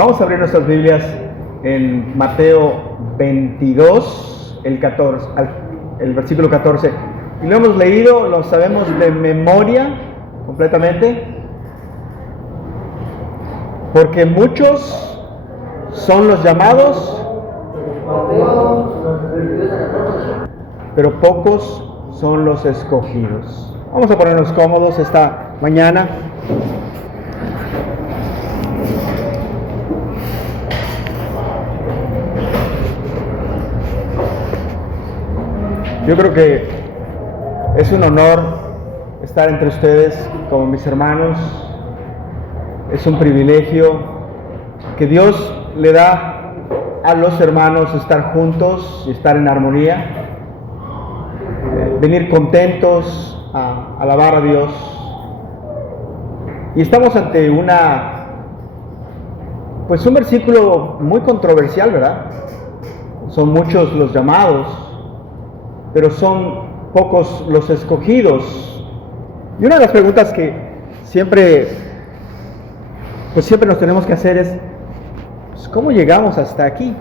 Vamos a abrir nuestras Biblias en Mateo 22, el versículo 14. Y lo hemos leído, lo sabemos de memoria completamente, porque muchos son los llamados, pero pocos son los escogidos. Vamos a ponernos cómodos esta mañana. Yo creo que es un honor estar entre ustedes como mis hermanos. Es un privilegio que Dios le da a los hermanos estar juntos y estar en armonía, venir contentos a alabar a Dios. Y estamos ante un versículo muy controversial, ¿verdad? Son muchos los llamados, pero son pocos los escogidos. Y una de las preguntas que siempre nos tenemos que hacer es, ¿cómo llegamos hasta aquí?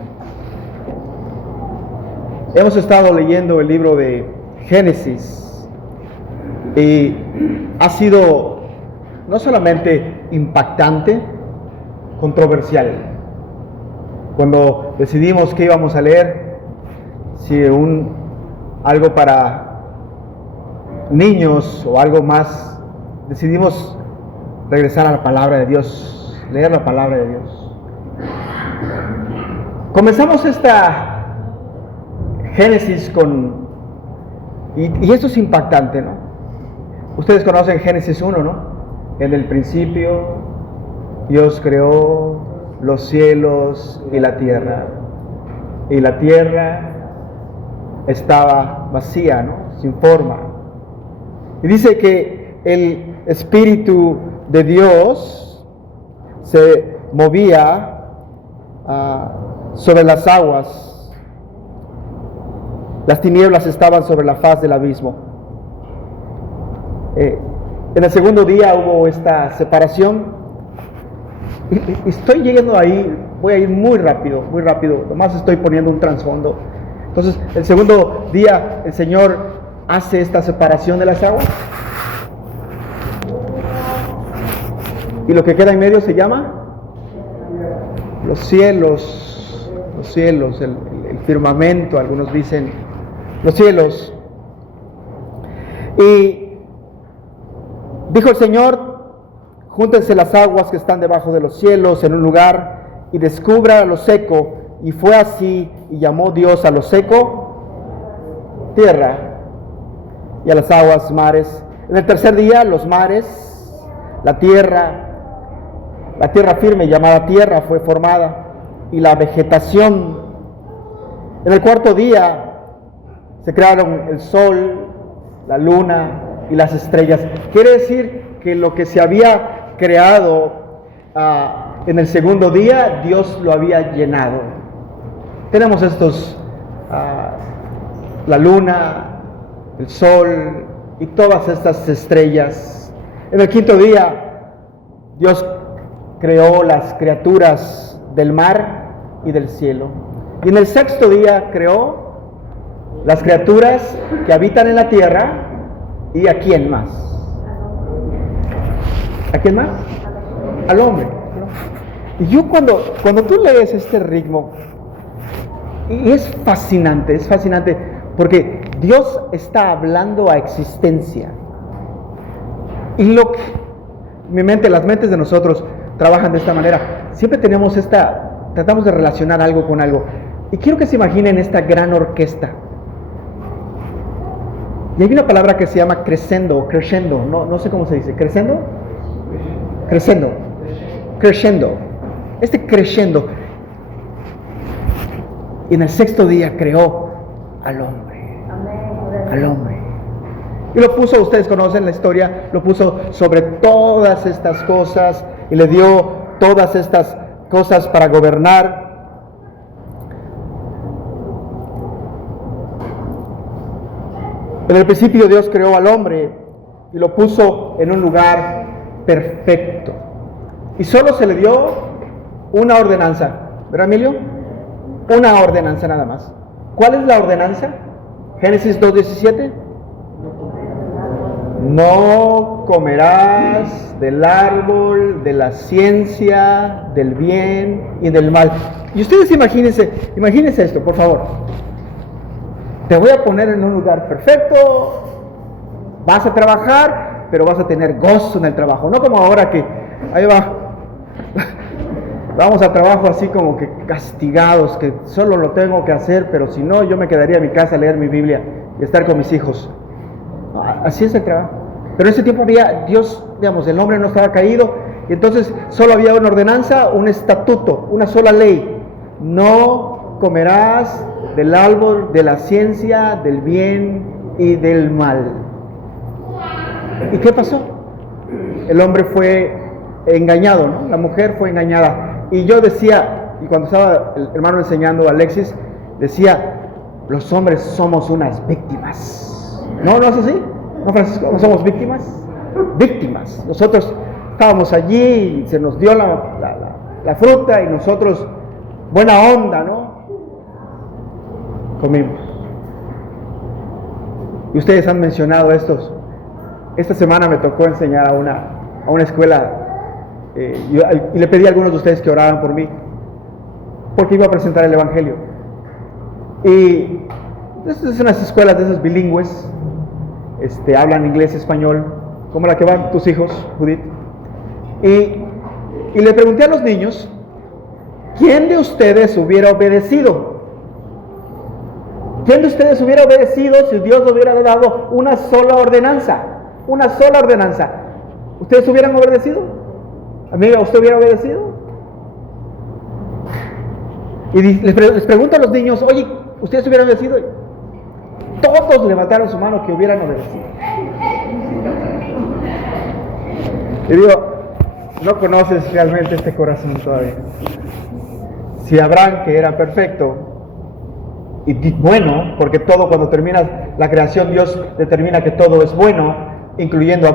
Hemos estado leyendo el libro de Génesis y ha sido no solamente impactante, controversial. Cuando decidimos qué íbamos a leer, si algo para niños o algo más, decidimos regresar a la palabra de Dios, leer la palabra de Dios. Comenzamos esta Génesis y esto es impactante, ¿no? Ustedes conocen Génesis 1, ¿no? En el principio Dios creó los cielos y la tierra estaba vacía, ¿no? Sin forma. Y dice que el Espíritu de Dios se movía sobre las aguas. Las tinieblas estaban sobre la faz del abismo. En el segundo día hubo esta separación. Y estoy llegando ahí, voy a ir muy rápido, nomás estoy poniendo un trasfondo. Entonces, el segundo día el Señor hace esta separación de las aguas. Y lo que queda en medio se llama los cielos, el firmamento, algunos dicen los cielos. Y dijo el Señor: júntense las aguas que están debajo de los cielos en un lugar y descubra lo seco. Y fue así, y llamó Dios a lo seco tierra, y a las aguas mares. En el tercer día los mares, la tierra firme llamada tierra fue formada, y la vegetación. En el cuarto día se crearon el sol, la luna y las estrellas. Quiere decir que lo que se había creado en el segundo día, Dios lo había llenado. Tenemos la luna, el sol y todas estas estrellas. En el quinto día, Dios creó las criaturas del mar y del cielo. Y en el sexto día creó las criaturas que habitan en la tierra. ¿Y a quién más? ¿A quién más? Al hombre. Y yo cuando tú lees este ritmo, y es fascinante porque Dios está hablando a existencia. Y las mentes de nosotros trabajan de esta manera. Siempre tratamos de relacionar algo con algo. Y quiero que se imaginen esta gran orquesta. Y hay una palabra que se llama crescendo, no sé cómo se dice, ¿crescendo? Crescendo. Este crescendo. Y en el sexto día creó al hombre. Y lo puso, ustedes conocen la historia, lo puso sobre todas estas cosas y le dio todas estas cosas para gobernar. En el principio Dios creó al hombre y lo puso en un lugar perfecto. Y solo se le dio una ordenanza, ¿verdad, Emilio? Una ordenanza nada más. ¿Cuál es la ordenanza? Génesis 2:17. No comerás del árbol de la ciencia, del bien y del mal. Y ustedes imagínense esto, por favor. Te voy a poner en un lugar perfecto, vas a trabajar, pero vas a tener gozo en el trabajo. No como ahora que, ahí va, vamos al trabajo así como que castigados, que solo lo tengo que hacer, pero si no, yo me quedaría en mi casa a leer mi Biblia y estar con mis hijos. Así es el trabajo. Pero en ese tiempo había, Dios, digamos, el hombre no estaba caído, y entonces solo había una ordenanza, un estatuto, una sola ley. No comerás del árbol de la ciencia, del bien y del mal. ¿Y qué pasó? El hombre fue engañado, ¿no? La mujer fue engañada. Y yo decía, y cuando estaba el hermano enseñando a Alexis, decía, los hombres somos unas víctimas. ¿No es así? ¿No, Francisco? ¿No somos víctimas? Víctimas. Nosotros estábamos allí y se nos dio la fruta y nosotros, buena onda, ¿no? Comimos. Y ustedes han mencionado estos. Esta semana me tocó enseñar a una escuela y le pedí a algunos de ustedes que oraran por mí, porque iba a presentar el Evangelio. Y estas son unas escuelas de esas bilingües, hablan inglés, español, como la que van tus hijos, Judith. Y le pregunté a los niños, ¿quién de ustedes hubiera obedecido? ¿Quién de ustedes hubiera obedecido si Dios le hubiera dado una sola ordenanza? Una sola ordenanza. ¿Ustedes hubieran obedecido? Amiga, ¿usted hubiera obedecido? Y les pregunto a los niños, oye, ¿ustedes hubieran obedecido? Todos levantaron su mano que hubieran obedecido. Y digo, no conoces realmente este corazón todavía. Si Abraham, que era perfecto y bueno, porque todo, cuando termina la creación, Dios determina que todo es bueno, incluyendo a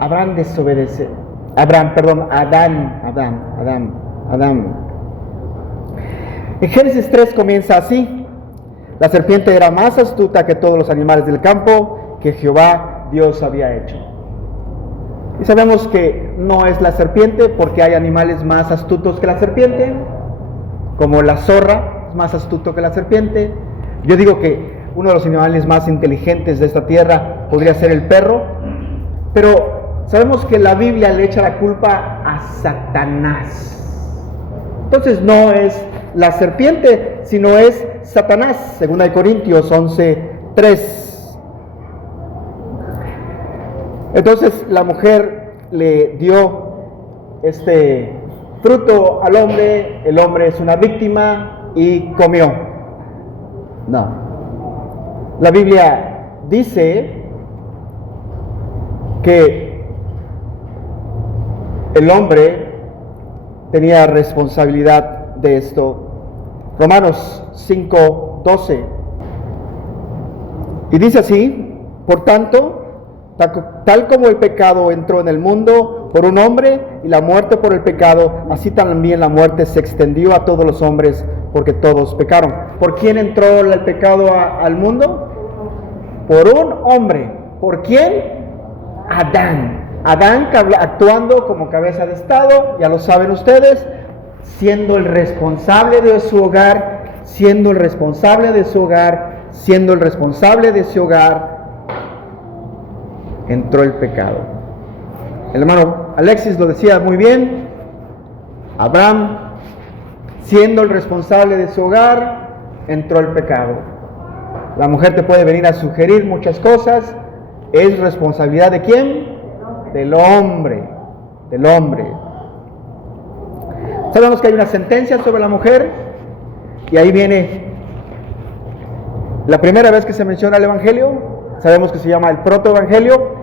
Abraham desobedece. Adán. En Génesis 3 comienza así: la serpiente era más astuta que todos los animales del campo que Jehová Dios había hecho. Y sabemos que no es la serpiente, porque hay animales más astutos que la serpiente, como la zorra es más astuto que la serpiente. Yo digo que uno de los animales más inteligentes de esta tierra podría ser el perro, pero sabemos que la Biblia le echa la culpa a Satanás. Entonces no es la serpiente, sino es Satanás, 2 Corintios 11:3. Entonces la mujer le dio este fruto al hombre, el hombre es una víctima y comió. No. La Biblia dice que el hombre tenía responsabilidad de esto. Romanos 5:12. Y dice así: por tanto, tal como el pecado entró en el mundo por un hombre y la muerte por el pecado, así también la muerte se extendió a todos los hombres, porque todos pecaron. ¿Por quién entró el pecado al mundo? Por un hombre. ¿Por quién? Adán. Adán actuando como cabeza de estado, ya lo saben ustedes, siendo el responsable de su hogar, siendo el responsable de ese hogar, entró el pecado. El hermano Alexis lo decía muy bien: Abraham, siendo el responsable de su hogar, entró el pecado. La mujer te puede venir a sugerir muchas cosas. ¿Es responsabilidad de quién? Del hombre. Sabemos que hay una sentencia sobre la mujer, y ahí viene la primera vez que se menciona el Evangelio. Sabemos que se llama el protoevangelio.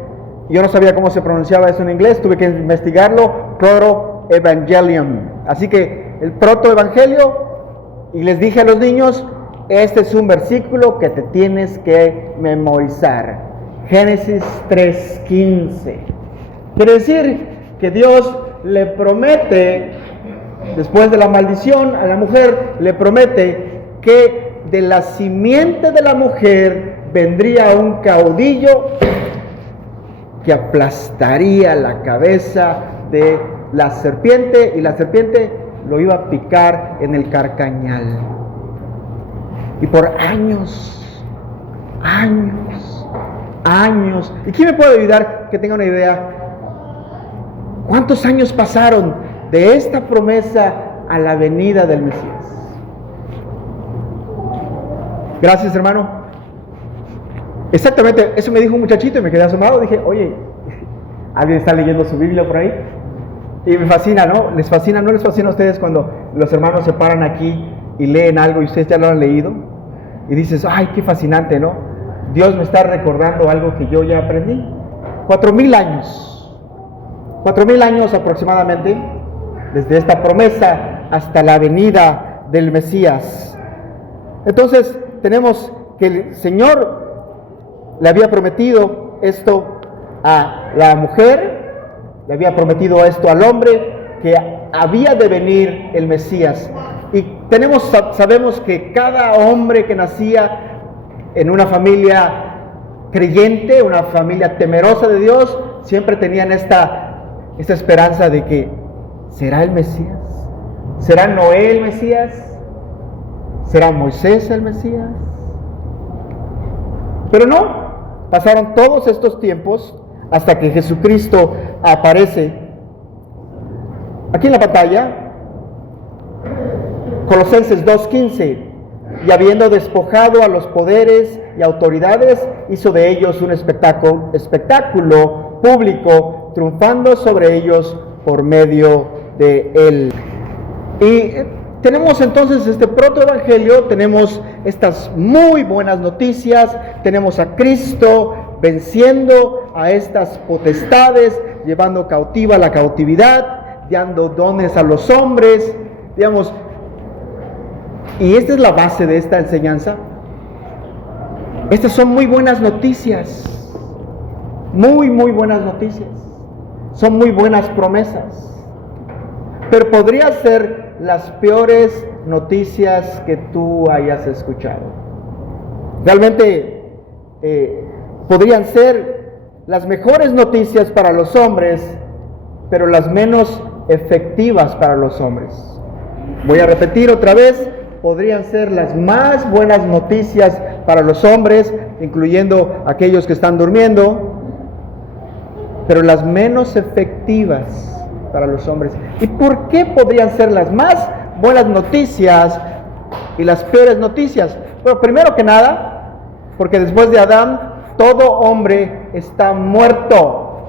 Yo no sabía cómo se pronunciaba eso en inglés, tuve que investigarlo. Protoevangelium. Así que el protoevangelio, y les dije a los niños, este es un versículo que te tienes que memorizar. Génesis 3:15. Quiere decir que Dios le promete después de la maldición, a la mujer le promete que de la simiente de la mujer vendría un caudillo que aplastaría la cabeza de la serpiente, y la serpiente lo iba a picar en el carcañal. Y por años, ¿y quién me puede ayudar que tenga una idea? ¿Cuántos años pasaron de esta promesa a la venida del Mesías? Gracias, hermano. Exactamente, eso me dijo un muchachito y me quedé asombrado. Dije, oye, ¿alguien está leyendo su Biblia por ahí? Y me fascina, ¿no? ¿Les fascina? ¿No les fascina a ustedes cuando los hermanos se paran aquí y leen algo y ustedes ya lo han leído? Y dices, ay, qué fascinante, ¿no? Dios me está recordando algo que yo ya aprendí. 4,000 años. 4,000 años aproximadamente, desde esta promesa hasta la venida del Mesías. Entonces, tenemos que el Señor le había prometido esto a la mujer, le había prometido esto al hombre, que había de venir el Mesías. Y sabemos que cada hombre que nacía en una familia creyente, una familia temerosa de Dios, siempre tenían esta esperanza de que ¿será el Mesías? ¿Será Noé el Mesías? ¿Será Moisés el Mesías? Pero no, pasaron todos estos tiempos hasta que Jesucristo aparece. Aquí en la pantalla, Colosenses 2:15, y habiendo despojado a los poderes y autoridades, hizo de ellos un espectáculo público, triunfando sobre ellos por medio de él. Y tenemos entonces este protoevangelio, tenemos estas muy buenas noticias, tenemos a Cristo venciendo a estas potestades, llevando cautiva la cautividad, dando dones a los hombres, digamos. Y esta es la base de esta enseñanza. Estas son muy buenas noticias, muy buenas noticias, son muy buenas promesas, pero podría ser las peores noticias que tú hayas escuchado. Realmente podrían ser las mejores noticias para los hombres, pero las menos efectivas para los hombres. Voy a repetir otra vez. Podrían ser las más buenas noticias para los hombres, incluyendo aquellos que están durmiendo, pero las menos efectivas para los hombres. ¿Y por qué podrían ser las más buenas noticias y las peores noticias? Bueno, primero que nada, porque después de Adán, todo hombre está muerto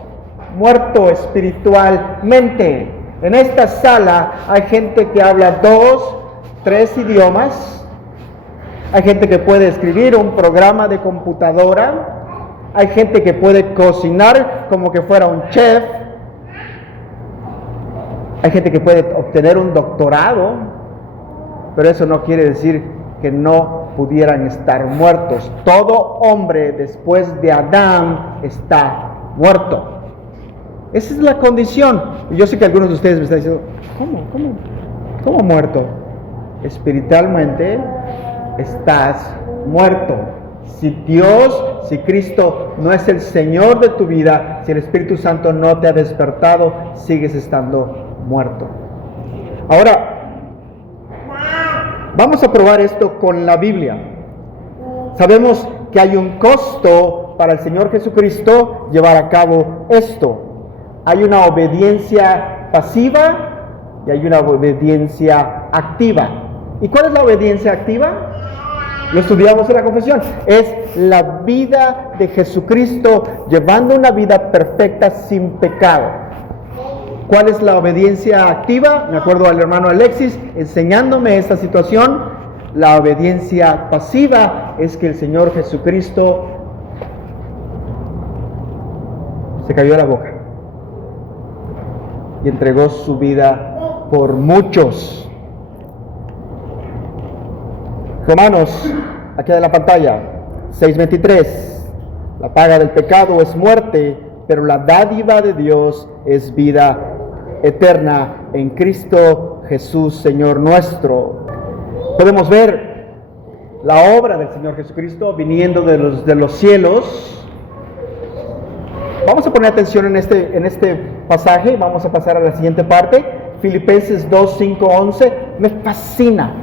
espiritualmente. En esta sala hay gente que habla 2, 3 idiomas, hay gente que puede escribir un programa de computadora, hay gente que puede cocinar como que fuera un chef, hay gente que puede obtener un doctorado, pero eso no quiere decir que no pudieran estar muertos. Todo hombre después de Adán está muerto. Esa es la condición. Y yo sé que algunos de ustedes me están diciendo, ¿cómo muerto? Espiritualmente estás muerto. Si Cristo no es el Señor de tu vida, si el Espíritu Santo no te ha despertado, sigues estando muerto. Ahora, vamos a probar esto con la Biblia. Sabemos que hay un costo para el Señor Jesucristo llevar a cabo esto. Hay una obediencia pasiva y hay una obediencia activa. ¿Y cuál es la obediencia activa? Lo estudiamos en la confesión. Es la vida de Jesucristo llevando una vida perfecta sin pecado. ¿Cuál es la obediencia activa? Me acuerdo al hermano Alexis enseñándome esta situación. La obediencia pasiva es que el Señor Jesucristo se cayó a la boca y entregó su vida por muchos. Romanos, aquí en la pantalla, 6:23. La paga del pecado es muerte, pero la dádiva de Dios es vida eterna en Cristo Jesús, Señor nuestro. Podemos ver la obra del Señor Jesucristo viniendo de los cielos. Vamos a poner atención en este pasaje. Vamos a pasar a la siguiente parte. Filipenses 2, 5, 11. Me fascina.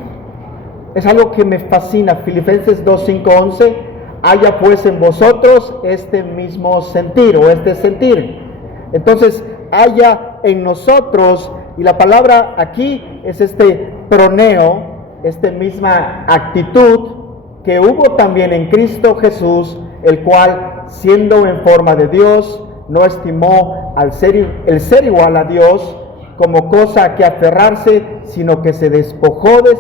Es algo que me fascina. Filipenses 2, 5, 11. Haya pues en vosotros este mismo sentir o este sentir. Entonces, haya en nosotros, y la palabra aquí es este proneo, esta misma actitud que hubo también en Cristo Jesús, el cual, siendo en forma de Dios, no estimó el ser igual a Dios como cosa a que aferrarse, sino que se despojó de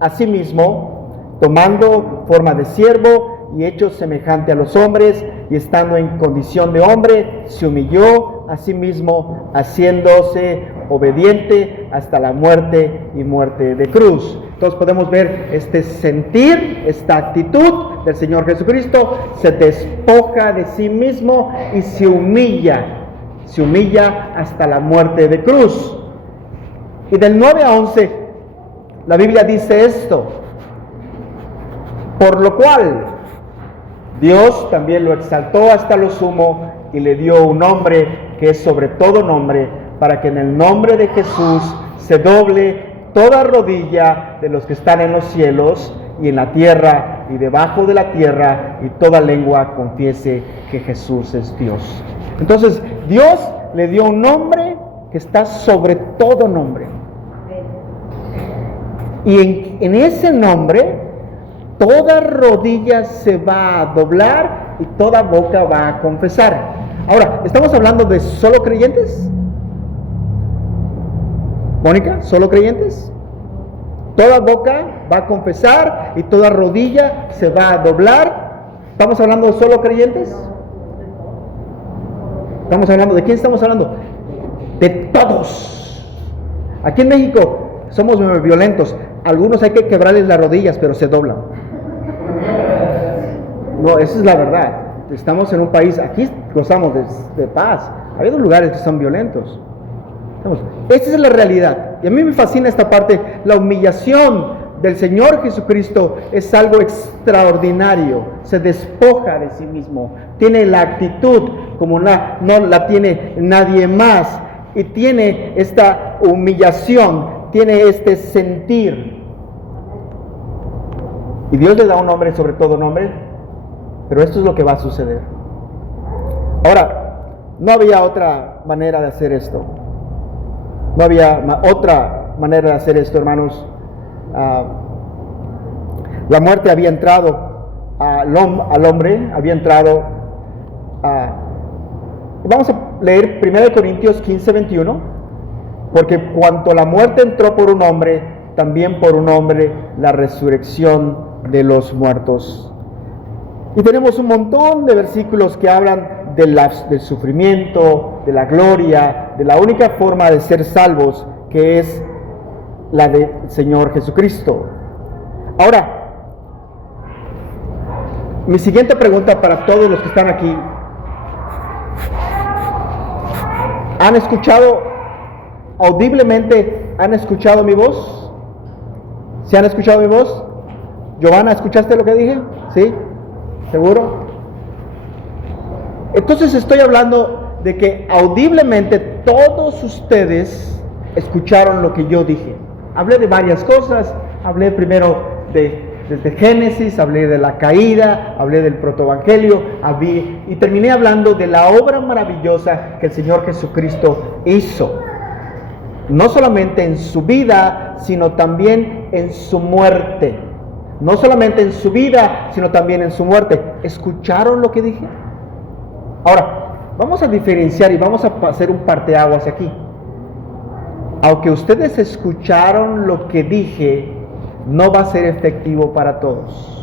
a sí mismo, tomando forma de siervo y hecho semejante a los hombres, y estando en condición de hombre, se humilló a sí mismo, haciéndose obediente hasta la muerte y muerte de cruz. Entonces podemos ver este sentir, esta actitud del Señor Jesucristo. Se despoja de sí mismo y se humilla hasta la muerte de cruz. Y del 9 a 11, la Biblia dice esto: por lo cual Dios también lo exaltó hasta lo sumo y le dio un nombre que es sobre todo nombre, para que en el nombre de Jesús se doble toda rodilla de los que están en los cielos y en la tierra y debajo de la tierra, y toda lengua confiese que Jesús es Dios. Entonces, Dios le dio un nombre que está sobre todo nombre. Y en ese nombre, toda rodilla se va a doblar y toda boca va a confesar. Ahora, ¿estamos hablando de solo creyentes? Mónica, ¿solo creyentes? Toda boca va a confesar y toda rodilla se va a doblar. ¿Estamos hablando de solo creyentes? ¿Estamos hablando de quién estamos hablando? De todos. Aquí en México somos violentos. Algunos hay que quebrarles las rodillas, pero se doblan. No, esa es la verdad. Estamos en un país, aquí gozamos de paz. Hay otros lugares que son violentos. Esta es la realidad. Y a mí me fascina esta parte. La humillación del Señor Jesucristo es algo extraordinario. Se despoja de sí mismo. Tiene la actitud como no la tiene nadie más. Y tiene esta humillación. Tiene este sentir. Y Dios le da un nombre sobre todo nombre. Pero esto es lo que va a suceder. Ahora, no había otra manera de hacer esto. No había otra manera de hacer esto, hermanos. La muerte había entrado al hombre, había entrado vamos a leer 1 Corintios 15, 21. Porque cuanto la muerte entró por un hombre, también por un hombre la resurrección de los muertos. Y tenemos un montón de versículos que hablan del sufrimiento, de la gloria, de la única forma de ser salvos, que es la del Señor Jesucristo. Ahora, mi siguiente pregunta para todos los que están aquí: ¿han escuchado audiblemente, han escuchado mi voz? ¿Sí han escuchado mi voz? Giovanna, ¿escuchaste lo que dije? ¿Sí? ¿Seguro? Entonces estoy hablando de que audiblemente todos ustedes escucharon lo que yo dije. Hablé de varias cosas. Hablé primero desde Génesis, hablé de la caída, hablé del protoevangelio, y terminé hablando de la obra maravillosa que el Señor Jesucristo hizo. No solamente en su vida, sino también en su muerte. No solamente en su vida, sino también en su muerte. ¿Escucharon lo que dije? Ahora, vamos a diferenciar y vamos a hacer un parteaguas aquí. Aunque ustedes escucharon lo que dije, no va a ser efectivo para todos.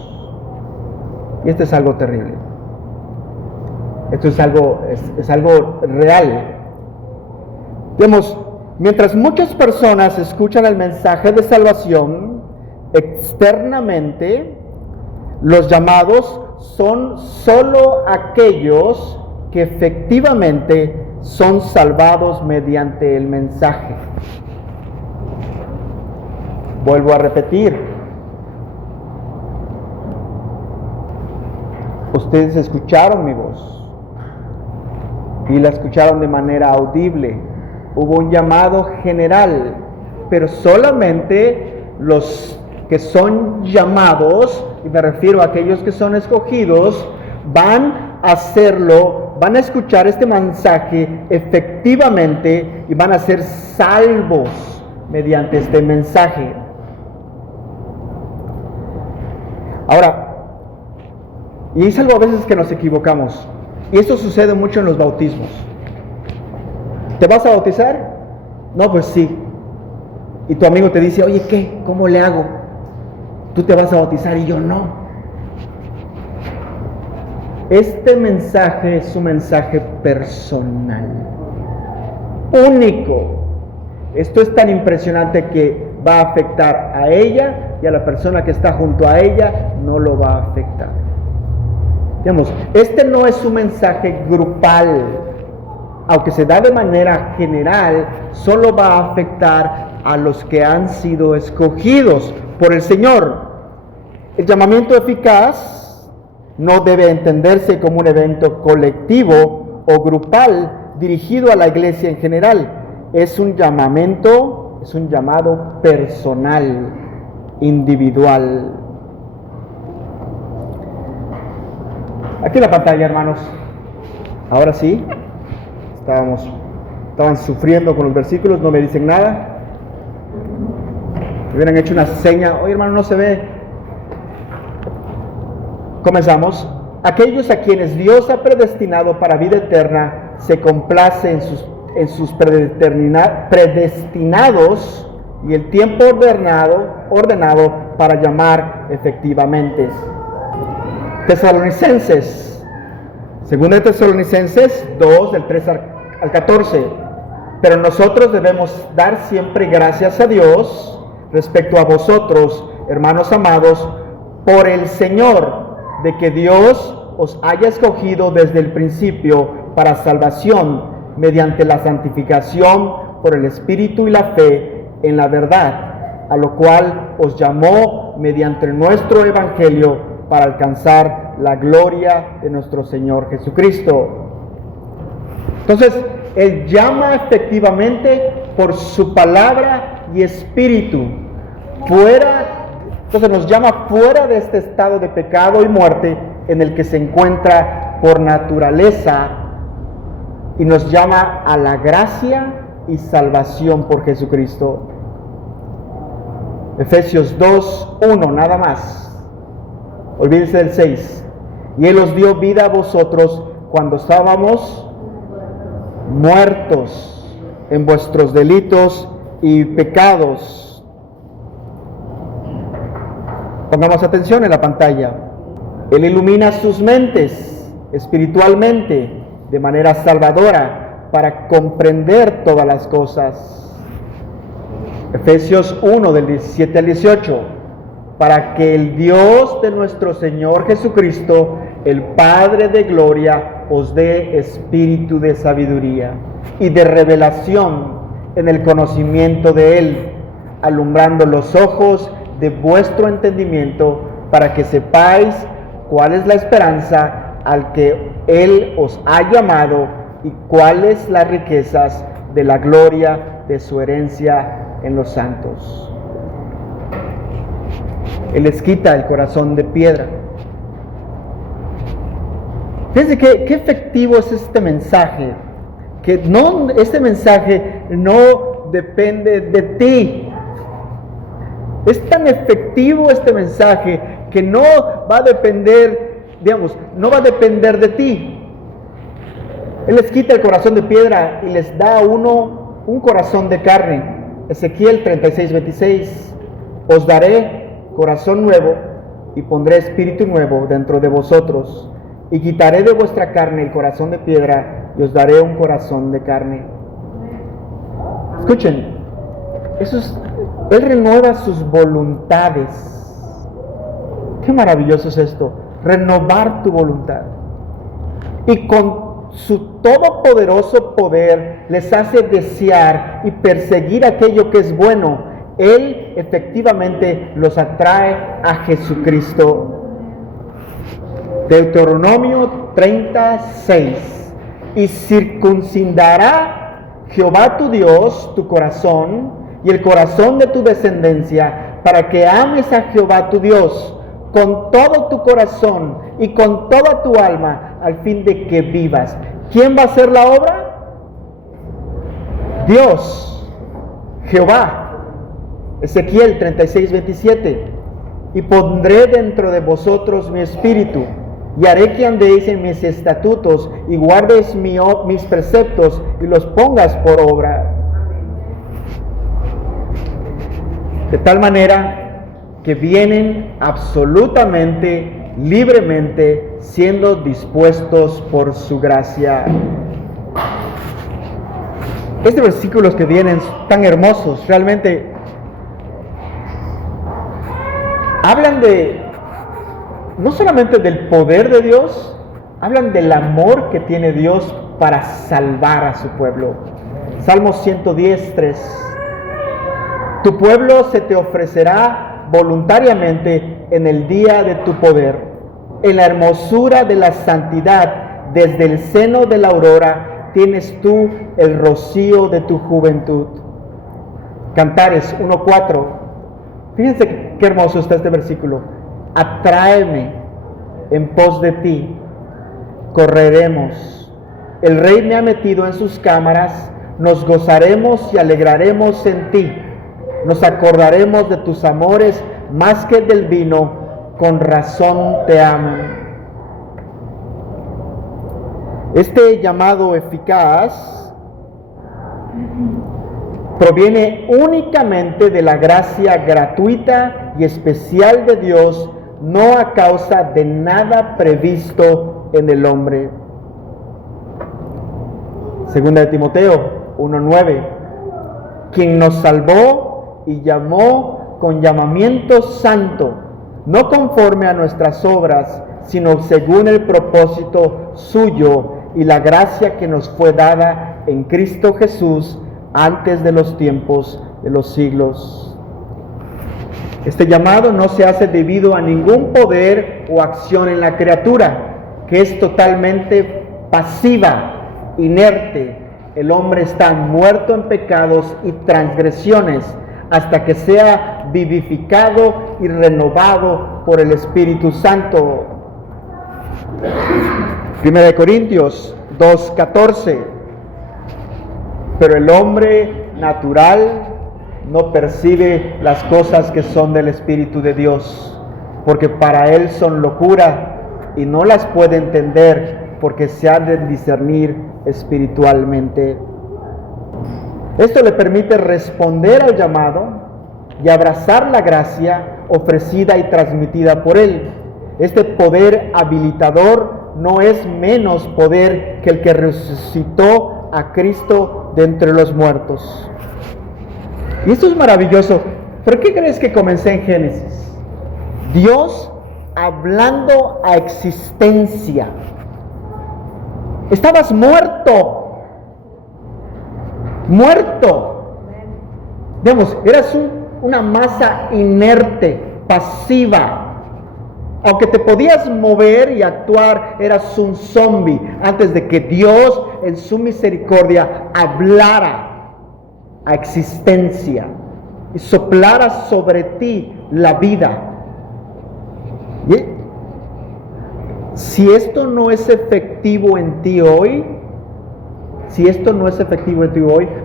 Y esto es algo terrible. Esto es algo real. Vemos, mientras muchas personas escuchan el mensaje de salvación externamente, los llamados son solo aquellos que efectivamente son salvados mediante el mensaje. Vuelvo a repetir. Ustedes escucharon mi voz y la escucharon de manera audible. Hubo un llamado general, pero solamente los que son llamados, y me refiero a aquellos que son escogidos, van a hacerlo, van a escuchar este mensaje efectivamente y van a ser salvos mediante este mensaje. Ahora, y es algo a veces que nos equivocamos, y esto sucede mucho en los bautismos. ¿Te vas a bautizar? No, pues sí. Y tu amigo te dice, oye, ¿qué? ¿Cómo le hago? Tú te vas a bautizar y yo no. Este mensaje es un mensaje personal, único. Esto es tan impresionante que va a afectar a ella y a la persona que está junto a ella no lo va a afectar. Digamos, este no es un mensaje grupal, aunque se da de manera general, solo va a afectar a los que han sido escogidos por el Señor. El llamamiento eficaz no debe entenderse como un evento colectivo o grupal dirigido a la iglesia en general. Es un llamamiento, es un llamado personal, individual. Aquí en la pantalla, hermanos. Ahora sí, estaban sufriendo con los versículos, no me dicen nada. Me hubieran hecho una seña, oye hermano, no se ve. Comenzamos. Aquellos a quienes Dios ha predestinado para vida eterna, se complace en sus predestinados y el tiempo ordenado para llamar efectivamente. Tesalonicenses, 2 Tesalonicenses 2, del 3 al 14. Pero nosotros debemos dar siempre gracias a Dios respecto a vosotros, hermanos amados, por el Señor, de que Dios os haya escogido desde el principio para salvación, mediante la santificación por el Espíritu y la fe en la verdad, a lo cual os llamó mediante nuestro Evangelio para alcanzar la gloria de nuestro Señor Jesucristo. Entonces, Él llama efectivamente por su palabra y espíritu, entonces nos llama fuera de este estado de pecado y muerte en el que se encuentra por naturaleza, y nos llama a la gracia y salvación por Jesucristo. Efesios 2:1, nada más. Olvídense del 6. Y Él os dio vida a vosotros cuando estábamos muertos en vuestros delitos y pecados. Pongamos atención en la pantalla. Él ilumina sus mentes espiritualmente de manera salvadora para comprender todas las cosas. Efesios 1, del 17 al 18. Para que el Dios de nuestro Señor Jesucristo, el Padre de gloria, os dé espíritu de sabiduría y de revelación en el conocimiento de Él, alumbrando los ojos de vuestro entendimiento, para que sepáis cuál es la esperanza al que Él os ha llamado y cuáles las riquezas de la gloria de su herencia en los santos. Él les quita el corazón de piedra. Fíjense qué efectivo es este mensaje. Este mensaje no depende de ti. Es tan efectivo este mensaje que no va a depender, no va a depender de ti. Él les quita el corazón de piedra y les da a uno un corazón de carne. Ezequiel 36:26. Os daré corazón nuevo y pondré espíritu nuevo dentro de vosotros, y quitaré de vuestra carne el corazón de piedra y os daré un corazón de carne. Escuchen, Él renueva sus voluntades. Qué maravilloso es esto, renovar tu voluntad. Y con su todopoderoso poder les hace desear y perseguir aquello que es bueno, Él efectivamente los atrae a Jesucristo. Deuteronomio 36. Y circuncidará Jehová tu Dios tu corazón y el corazón de tu descendencia, para que ames a Jehová tu Dios con todo tu corazón y con toda tu alma, al fin de que vivas. ¿Quién va a hacer la obra? Dios, Jehová. Ezequiel 36:27. Y pondré dentro de vosotros mi espíritu, y haré que andéis en mis estatutos, y guardéis mis preceptos, y los pongas por obra. De tal manera que vienen absolutamente, libremente, siendo dispuestos por su gracia. Estos versículos que vienen tan hermosos, realmente hablan no solamente del poder de Dios, hablan del amor que tiene Dios para salvar a su pueblo. Salmo 110:3. Tu pueblo se te ofrecerá voluntariamente en el día de tu poder, en la hermosura de la santidad, desde el seno de la aurora tienes tú el rocío de tu juventud. Cantares 1:4. Fíjense qué hermoso está este versículo. Atráeme en pos de ti, correremos. El Rey me ha metido en sus cámaras, nos gozaremos y alegraremos en ti. Nos acordaremos de tus amores más que del vino, con razón te aman. Este llamado eficaz proviene únicamente de la gracia gratuita y especial de Dios, no a causa de nada previsto en el hombre. Segunda de Timoteo 1:9. Quien nos salvó y llamó con llamamiento santo, no conforme a nuestras obras, sino según el propósito suyo y la gracia que nos fue dada en Cristo Jesús antes de los tiempos de los siglos. Este llamado no se hace debido a ningún poder o acción en la criatura, que es totalmente pasiva, inerte. El hombre está muerto en pecados y transgresiones, hasta que sea vivificado y renovado por el Espíritu Santo. 1 Corintios 2:14. Pero el hombre natural no percibe las cosas que son del Espíritu de Dios, porque para él son locura, y no las puede entender, porque se han de discernir espiritualmente. Esto le permite responder al llamado y abrazar la gracia ofrecida y transmitida por Él. Este poder habilitador no es menos poder que el que resucitó a Cristo de entre los muertos. Y esto es maravilloso. ¿Por qué crees que comencé en Génesis? Dios hablando a existencia. Estabas muerto. Digamos, eras una masa inerte, pasiva. Aunque te podías mover y actuar, eras un zombie antes de que Dios en su misericordia hablara a existencia y soplara sobre ti la vida. ¿Y? Si esto no es efectivo en ti hoy,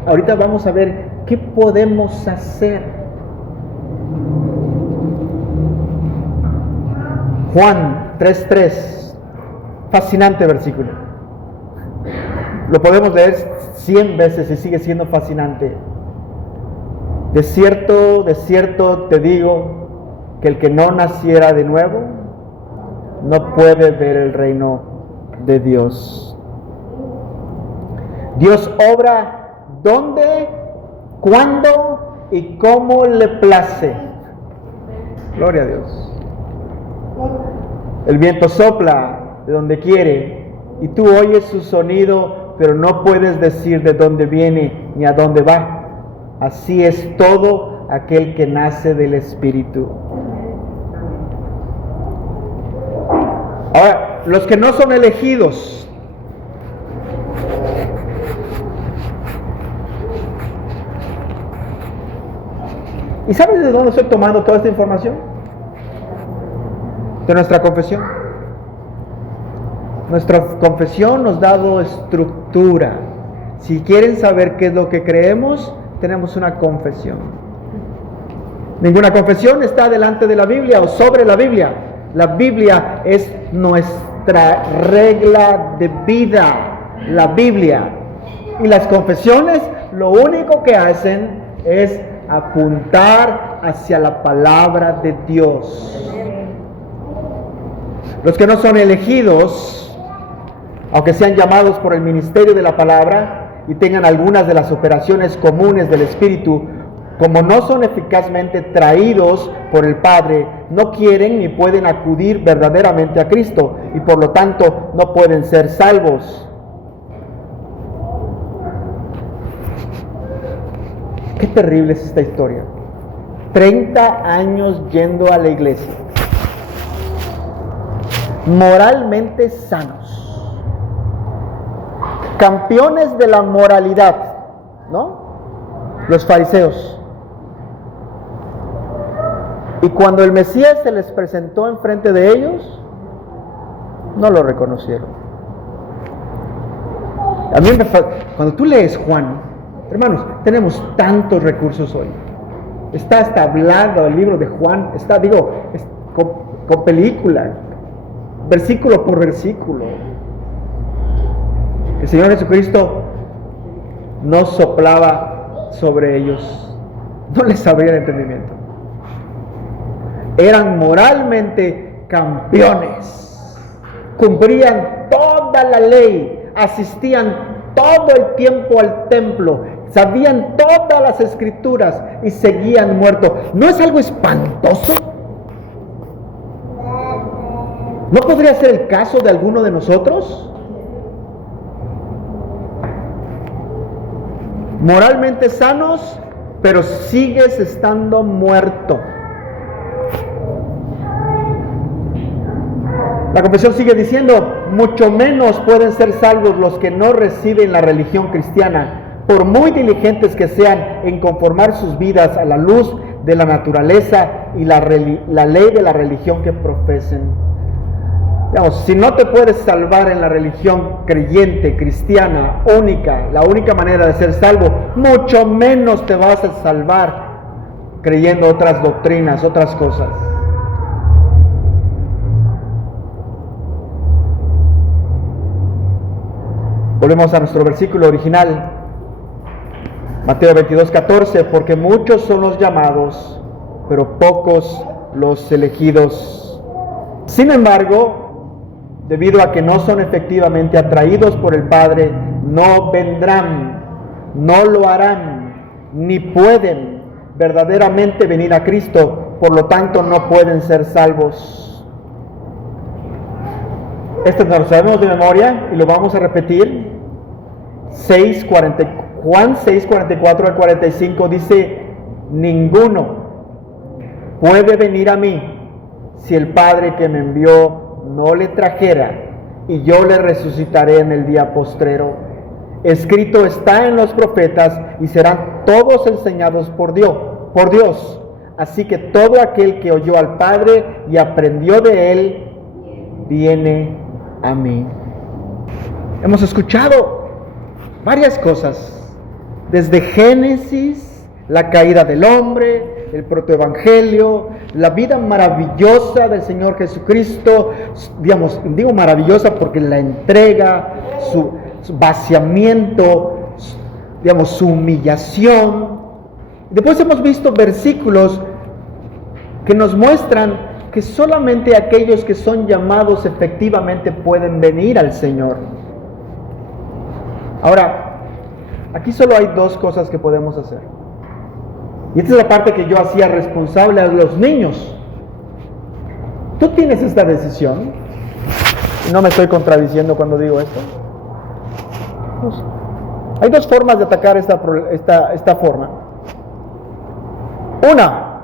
ahorita vamos a ver qué podemos hacer. Juan 3:3, fascinante versículo. Lo podemos leer 100 veces y sigue siendo fascinante. De cierto te digo que el que no naciera de nuevo no puede ver el reino de Dios. Dios obra donde, cuándo y cómo le place. Gloria a Dios. El viento sopla de donde quiere y tú oyes su sonido, pero no puedes decir de dónde viene ni a dónde va. Así es todo aquel que nace del Espíritu. Ahora, los que no son elegidos, ¿y sabes de dónde estoy tomando toda esta información? De nuestra confesión. Nuestra confesión nos ha dado estructura. Si quieren saber qué es lo que creemos, tenemos una confesión. Ninguna confesión está delante de la Biblia o sobre la Biblia. La Biblia es nuestra regla de vida. La Biblia. Y las confesiones lo único que hacen es apuntar hacia la palabra de Dios. Los que no son elegidos, aunque sean llamados por el ministerio de la palabra y tengan algunas de las operaciones comunes del Espíritu, como no son eficazmente traídos por el Padre, no quieren ni pueden acudir verdaderamente a Cristo y por lo tanto no pueden ser salvos. Qué terrible es esta historia. 30 años yendo a la iglesia, moralmente sanos, campeones de la moralidad, ¿no? Los fariseos. Y cuando el Mesías se les presentó enfrente de ellos, no lo reconocieron. A mí cuando tú lees Juan, hermanos, tenemos tantos recursos hoy. Está hasta hablado el libro de Juan, está, con película, versículo por versículo. El Señor Jesucristo no soplaba sobre ellos, no les abría el entendimiento. Eran moralmente campeones, cumplían toda la ley, asistían todo el tiempo al templo, sabían todas las escrituras y seguían muertos. ¿No es algo espantoso? ¿No podría ser el caso de alguno de nosotros? Moralmente sanos, pero sigues estando muerto. La confesión sigue diciendo, mucho menos pueden ser salvos los que no reciben la religión cristiana, por muy diligentes que sean en conformar sus vidas a la luz de la naturaleza y la ley de la religión que profesen. Digamos, si no te puedes salvar en la religión creyente, cristiana, única, la única manera de ser salvo, mucho menos te vas a salvar creyendo otras doctrinas, otras cosas. Volvemos a nuestro versículo original, Mateo 22:14, porque muchos son los llamados, pero pocos los elegidos. Sin embargo, debido a que no son efectivamente atraídos por el Padre, no vendrán, no lo harán, ni pueden verdaderamente venir a Cristo, por lo tanto no pueden ser salvos. Esto nos lo sabemos de memoria y lo vamos a repetir. Juan 6:44 al 45 dice, ninguno puede venir a mí si el Padre que me envió no le trajera, y yo le resucitaré en el día postrero. Escrito está en los profetas, y serán todos enseñados por Dios. Así que todo aquel que oyó al Padre y aprendió de él, viene a mí. Hemos escuchado varias cosas, desde Génesis, la caída del hombre, el protoevangelio, la vida maravillosa del Señor Jesucristo, digo maravillosa porque la entrega, su vaciamiento, su humillación. Después hemos visto versículos que nos muestran que solamente aquellos que son llamados efectivamente pueden venir al Señor. Ahora, aquí solo hay dos cosas que podemos hacer. Y esta es la parte que yo hacía responsable a los niños. Tú tienes esta decisión. No me estoy contradiciendo cuando digo esto. Pues, hay dos formas de atacar esta forma. Una,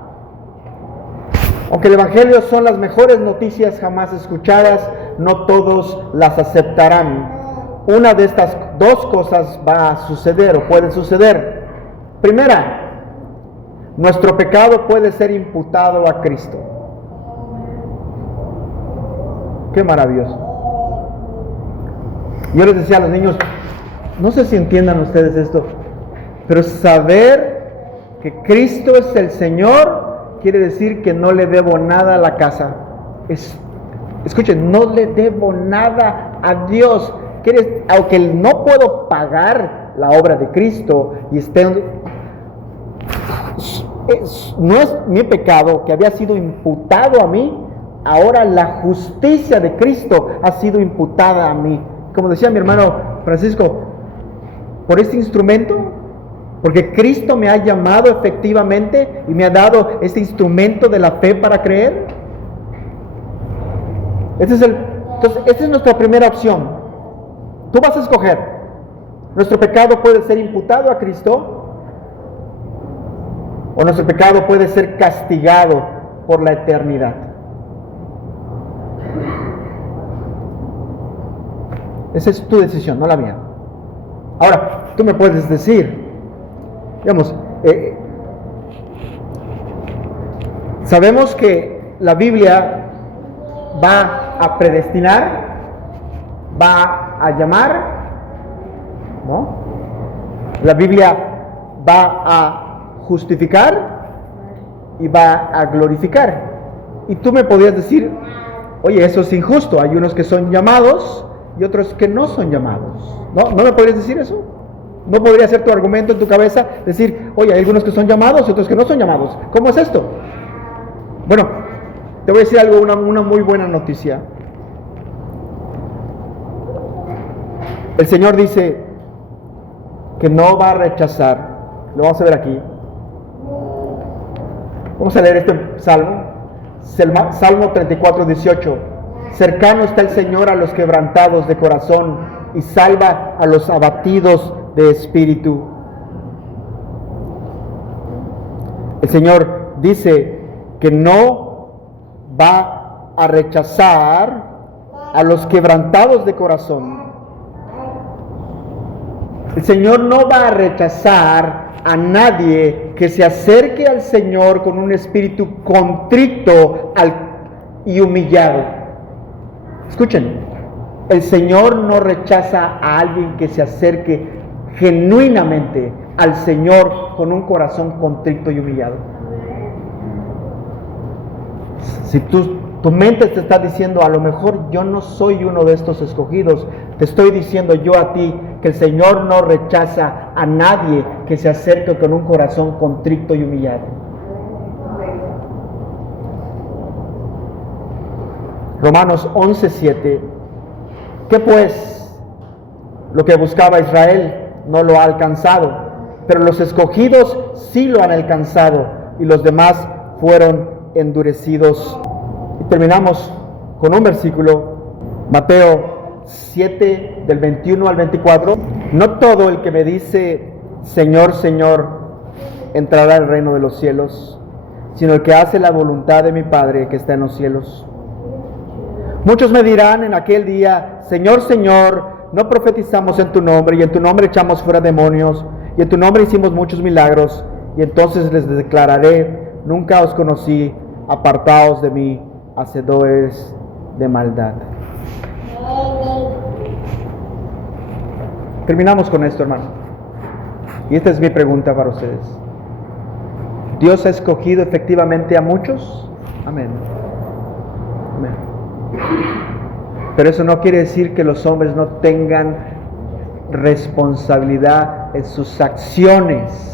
aunque el Evangelio son las mejores noticias jamás escuchadas, no todos las aceptarán. Una de estas dos cosas va a suceder o puede suceder. Primera, nuestro pecado puede ser imputado a Cristo. Qué maravilloso. Yo les decía a los niños, no sé si entiendan ustedes esto, pero saber que Cristo es el Señor quiere decir que no le debo nada a la casa. Escuchen, no le debo nada a Dios. Aunque no puedo pagar la obra de Cristo y no es mi pecado que había sido imputado a mí, ahora la justicia de Cristo ha sido imputada a mí. Como decía mi hermano Francisco, por este instrumento, porque Cristo me ha llamado efectivamente y me ha dado este instrumento de la fe para creer. Entonces, esta es nuestra primera opción. Tú vas a escoger. Nuestro pecado puede ser imputado a Cristo o nuestro pecado puede ser castigado por la eternidad. Esa es tu decisión, no la mía. Ahora, tú me puedes decir, digamos, sabemos que la Biblia va a predestinar, va a llamar, ¿no? La Biblia va a justificar y va a glorificar. Y tú me podrías decir, oye, eso es injusto, hay unos que son llamados y otros que no son llamados. ¿No me podrías decir eso? ¿No podría ser tu argumento en tu cabeza decir, oye, hay algunos que son llamados y otros que no son llamados? ¿Cómo es esto? Bueno, te voy a decir algo, una muy buena noticia. El Señor dice que no va a rechazar. Lo vamos a ver aquí. Vamos a leer este salmo. Salmo 34, 18. Cercano está el Señor a los quebrantados de corazón y salva a los abatidos de espíritu. El Señor dice que no va a rechazar a los quebrantados de corazón. El Señor no va a rechazar a nadie que se acerque al Señor con un espíritu contrito y humillado. Escuchen, el Señor no rechaza a alguien que se acerque genuinamente al Señor con un corazón contrito y humillado. Si tu mente te está diciendo, a lo mejor yo no soy uno de estos escogidos, te estoy diciendo yo a ti que el Señor no rechaza a nadie que se acerque con un corazón contrito y humillado. Romanos 11:7. ¿Qué pues? Lo que buscaba Israel no lo ha alcanzado, pero los escogidos sí lo han alcanzado y los demás fueron endurecidos. Y terminamos con un versículo, Mateo 7 del 21 al 24. No todo el que me dice Señor, Señor entrará al reino de los cielos, sino el que hace la voluntad de mi Padre que está en los cielos. Muchos me dirán en aquel día, Señor, Señor, no profetizamos en tu nombre, y en tu nombre echamos fuera demonios, y en tu nombre hicimos muchos milagros. Y entonces les declararé, nunca os conocí, apartaos de mí, hacedores de maldad. Terminamos con esto, hermano. Y esta es mi pregunta para ustedes. ¿Dios ha escogido efectivamente a muchos? Amén. Amén. Pero eso no quiere decir que los hombres no tengan responsabilidad en sus acciones.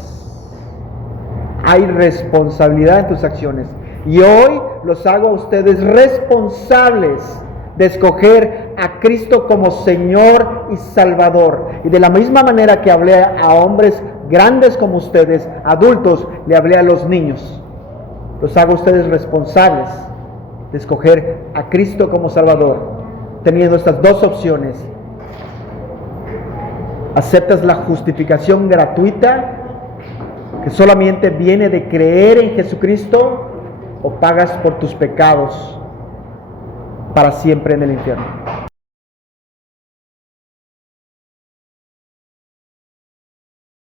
Hay responsabilidad en tus acciones. Y hoy los hago a ustedes responsables de escoger a Cristo como Señor y Salvador. Y de la misma manera que hablé a hombres grandes como ustedes, adultos, le hablé a los niños. Los hago a ustedes responsables de escoger a Cristo como Salvador, teniendo estas dos opciones. ¿Aceptas la justificación gratuita que solamente viene de creer en Jesucristo, o pagas por tus pecados para siempre en el infierno.